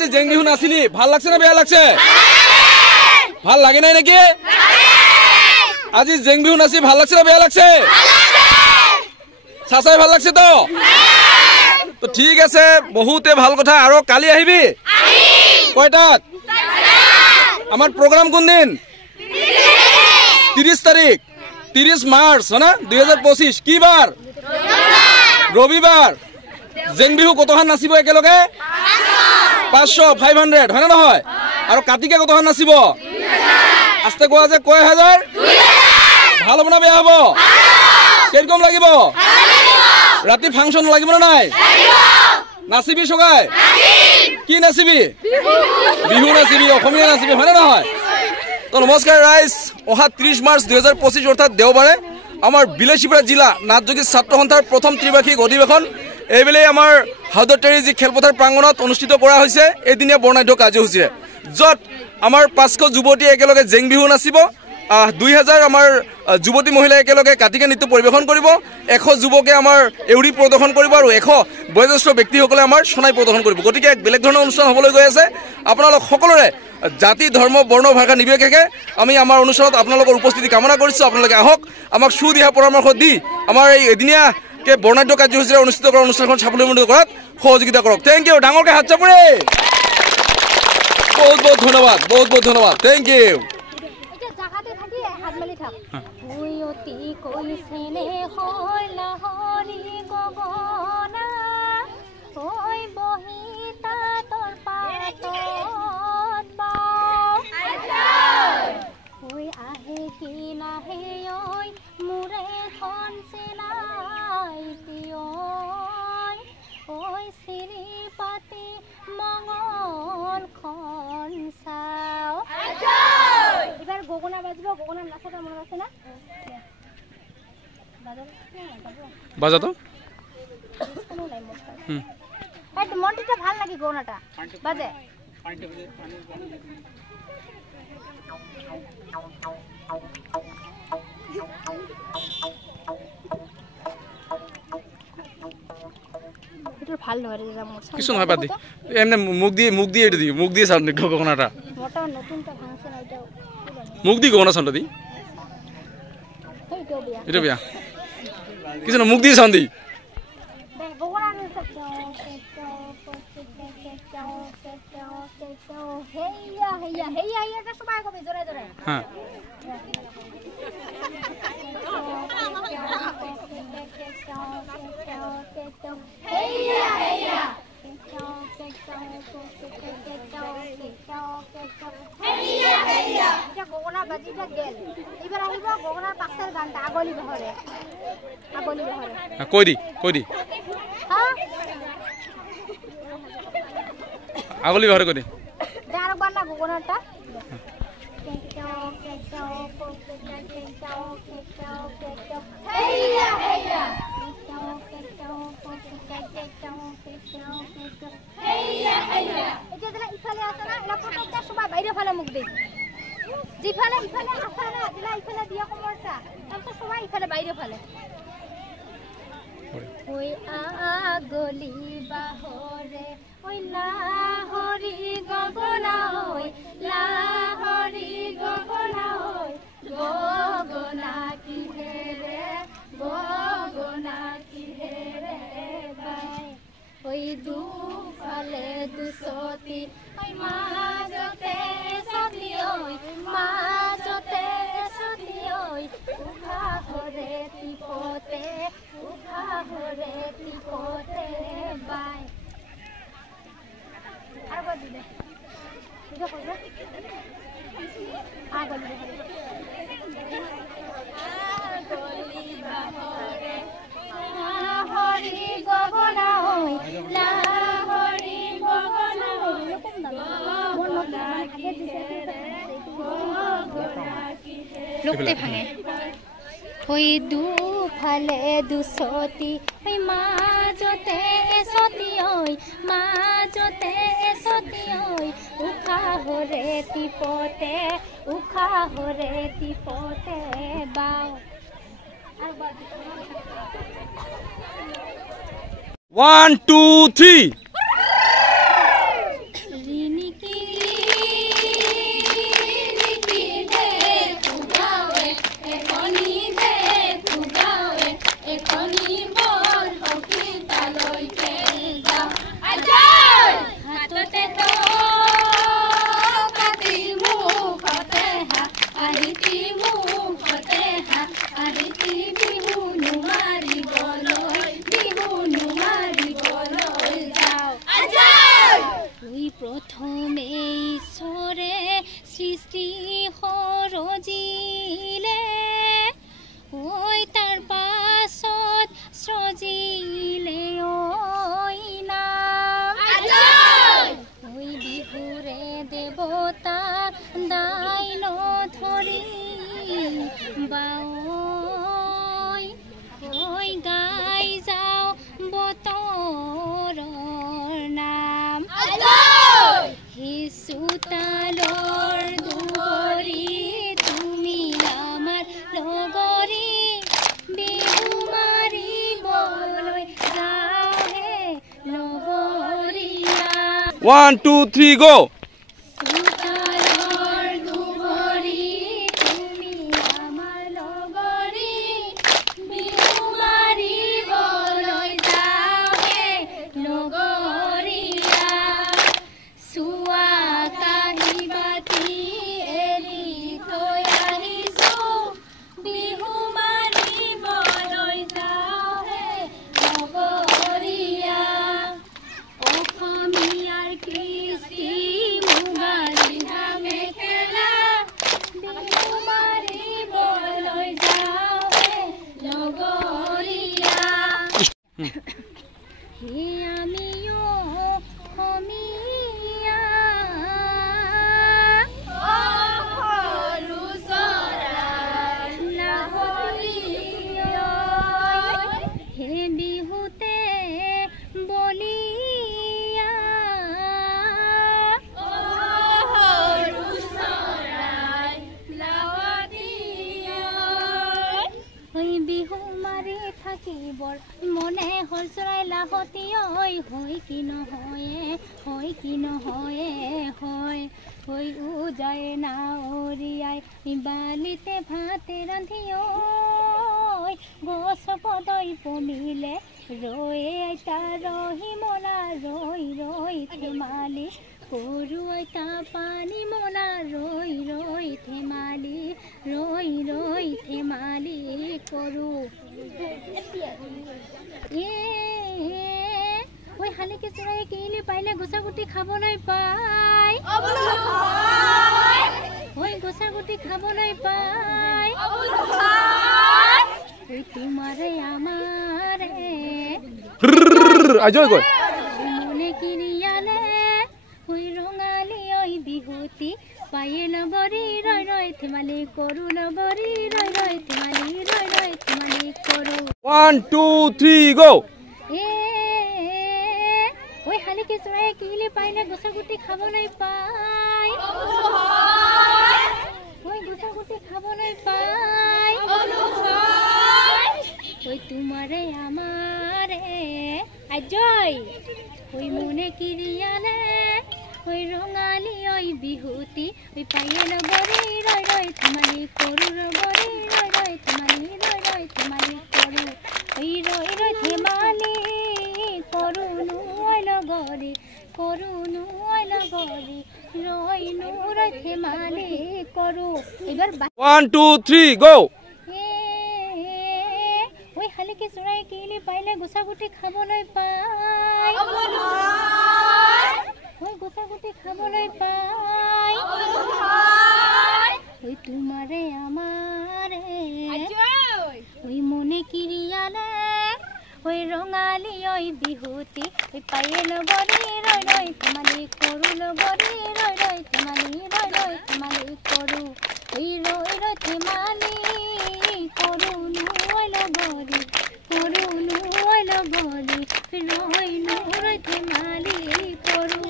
আজি জেং বিহু নাচিলি ভাল লাগছে না বেয়া লাগছে ভাল লাগে নাই নাকি আজি জেং বিহু নাচি ভাল লাগছে না বেয়া লাগছে চাচাই ভাল লাগছে তো তো ঠিক আছে বহুতে ভাল কথা আৰু কালি আহিবি কয়টাত আমার প্রোগ্রাম কোন দিন 30 তারিখ 30 মার্চ না 2025 কি বার রবিবার জেং বিহু কতখান নাচিব একেলগে 500 500 হয় না নহয় আৰু কাটিকে কতখান নাচিব আস্তে কোৱা যে কয় হাজাৰ ভাল হ'ব না বেয়া হ'ব কেৰকম লাগিব ৰাতি ফাংচন লাগিব না নাই নাচিবি সগাই কি নাচিবি বিহু নাচিবি অসমীয়া নাচিবি হয় না নহয় তো নমস্কাৰ ৰাইজ অহা 30 মাৰ্চ 2025 অৰ্থাৎ দেওবাৰে আমাৰ বিলাসীপাৰা জিলা নাটযোগী ছাত্ৰ সন্থাৰ প্ৰথম ত্ৰিবাৰ্ষিক অধিৱেশন এইবেলে আমাৰ হাউদৰটেৰী যি খেলপথাৰ প্ৰাংগণত অনুষ্ঠিত কৰা হৈছে এদিনীয়া বৰ্ণাঢ্য কাৰ্যসূচীৰে য'ত আমাৰ 500 যুৱতী একেলগে জেং বিহু নাচিব 2000 আমাৰ যুৱতী মহিলা একেলগে কাটিকে নৃত্য পৰিৱেশন কৰিব 100 যুৱকে আমাৰ এউৰি প্ৰদৰ্শন কৰিব আৰু 100 বয়োজ্যেষ্ঠ ব্যক্তিসকলে আমাৰ সোণাই প্ৰদৰ্শন কৰিব গতিকে এক বেলেগ ধৰণৰ অনুষ্ঠান হ'বলৈ গৈ আছে আপোনালোক সকলোৰে জাতি ধৰ্ম বৰ্ণ ভাষা নিৰ্বিশেষে আমি আমাৰ অনুষ্ঠানত আপোনালোকৰ উপস্থিতি কামনা কৰিছো আপোনালোকে আহক আমাক সুদিহা পৰামৰ্শ দি আমাৰ এই এদিনীয়া কে বৰ্ণাঢ্য কাৰ্যসূচীৰে অনুষ্ঠিত কৰা অনুষ্ঠানখন সাফল্যমণ্ডিত কৰাত সহযোগিতা কৰক থেংক ইউ ডাঙৰকে হাত চাপৰে বহুত বহুত ধন্যবাদ থেংক ইউ বাজা তো মনটা ভাল লাগে গোনাটা বাজে ভাল হয় কিছু নহয় বাদি এমনে মুখ দিয়ে এটো দি মুখ দিয়ে সাউন্ড গোনাটা মোটা নতুনটা ফাংশন আইটা মুখ দি গোনা সাউন্ড দি এটা বিয়া কিছু না মুখ দিয়ে সাউন্ড দি হ্যাঁ গগনা বাজিটা গেল এবার আহিব গগনার পাশের গানটা আগলি বহরে কই দি হ্যাঁ আগলি বহরে কই দি আর গানটা গগনাটা হেইয়া হেইয়া এটা ইফালে আছে না এটা প্রত্যেকটা সবাই বাইরে ফেলে মুখ দেই জিফালে ইফালে আছে না দিলা ইফালে দিয়া কমরটা তারপর সবাই ইফালে বাইরে ফেলে ওই আগলি বাহরে ওই লাহরি গগনা ওই লাহরি গগনা ওই গগনা কি হেরে বাই ওই দুফালে দুসতি ওই মাজতে সতি ওই মাজতে সতি ওই উঠা হরে তিপতে বাই আর বল দিলে এটা করবে আগলি বাহরে হরি গগনা ওই লাহরি গগনা ওই লোকতে ভাঙে ওই দুফালে দুসতি ওই মাজতে সতি ওই মাজতে সতি ওই উখা হরে তিপতে বাও 1 2 3 চোতালৰ দুবৰি তুমি আমাৰ লগৰী বিহু মাৰিবলৈ যাওঁহে লগৰীয়া 1 2 3 go চোতালৰ দুবৰি তুমি আমাৰ লগৰী বিহু মাৰিবলৈ যাওঁহে লগৰীয়া চুৱা কাঁহী বাতি এৰি থৈ আহিছোঁ বিহু মাৰিবলৈ যাওঁহে লগৰীয়া অসমীয়াৰ কৃষ্টি মুগা ৰিহা মেখেলা বিহু মাৰিবলৈ যাওঁহে লগৰীয়া হে আমিও অসমীয়া সৰু চৰাই লাহৰীয়া হে বিহুতে বলিয়া সৰু চৰাই লাহৰীয়া ঐ বিহু মাৰি থাকিবৰ মনে হ'ল চৰাই লাহতি ঐ হয় কি নহয়ে হয় উজাই নাৱৰীয়াই বালিতে ভাতে ৰান্ধি ঐ গছ পদৈ পমিলে ৰৈ আইতা ৰহি মলা ৰৈ ধেমালি কৰো আইতা পানী মলা ৰৈ ধেমালি কৰো ঐ শালিকি চৰাই কিলি পাইলে গছা গুটি খাবলৈ পায় ঐ গছা গুটি খাবলৈ পায় ঐ তোমাৰে আমাৰে আজয় গৈ মনে কিৰিয়ালে ঐ ৰঙালী ঐ বিহুতি পায়ে লগৰী ৰৈ ধেমালি কৰো লগৰী ৰৈ ধেমালি কৰো 1 2 3 go ঐ শালিকি চৰাই কিলি পাইলে গছা গুটি খাবলৈ পায় ঐ গছা গুটি খাবলৈ পায় ঐ তোমাৰে আমাৰে আজয় ঐ মনে কিৰিয়ালে ঐ ৰঙালী ঐ বিহুতি ঐ পায়ে লগৰী ৰৈ ধেমালি কৰো লগৰী ৰৈ ধেমালি কৰো ঐ ৰৈ ধেমালি কৰো লগৰী ৰৈ ধেমালি কৰো এইবাৰ 1 2 3 go ঐ শালিকি চৰাই কিলি পাইলে গছা গুটি খাবলৈ পায় ঐ গছা গুটি খাবলৈ পায় ঐ তোমাৰে আমাৰে ঐ মনে কিৰিয়ালে ঐ ৰঙালী ঐ বিহুতি ঐ পায়ে লগৰী ৰৈ ধেমালি কৰো লগৰী ৰৈ ধেমালি কৰো ঐ ৰৈ ধেমালি কৰো লগৰী ৰৈ ধেমালি কৰো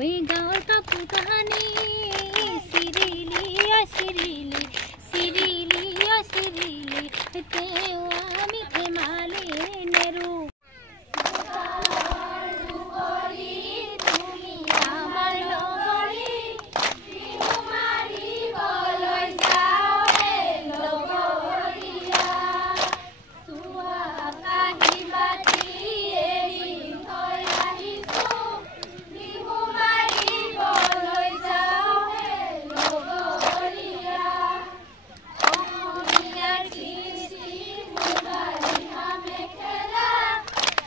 ঐ গাঁৱৰ কাপোৰ কাহানি চিৰিলি তেওঁ আমি ধেমালি নেৰো তুমি আমাৰ লগৰী বিহু মাৰিবলৈ যাওঁহে লগৰীয়া চুৱা কাঁহী বাতি এৰি থৈ আহিছোঁ বিহু মাৰিবলৈ যাওঁহে লগৰীয়া অসমীয়াৰ কৃষ্টি মুগা ৰিহা মেখেলা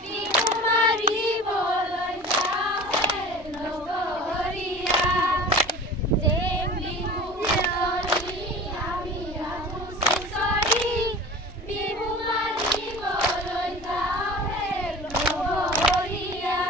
বিহু মাৰিবলৈ যাওঁহে লগৰীয়া যে বিহু চলি আমি আহোঁ চুচৰি বিহু মাৰিবলৈ যাওঁহে লগৰীয়া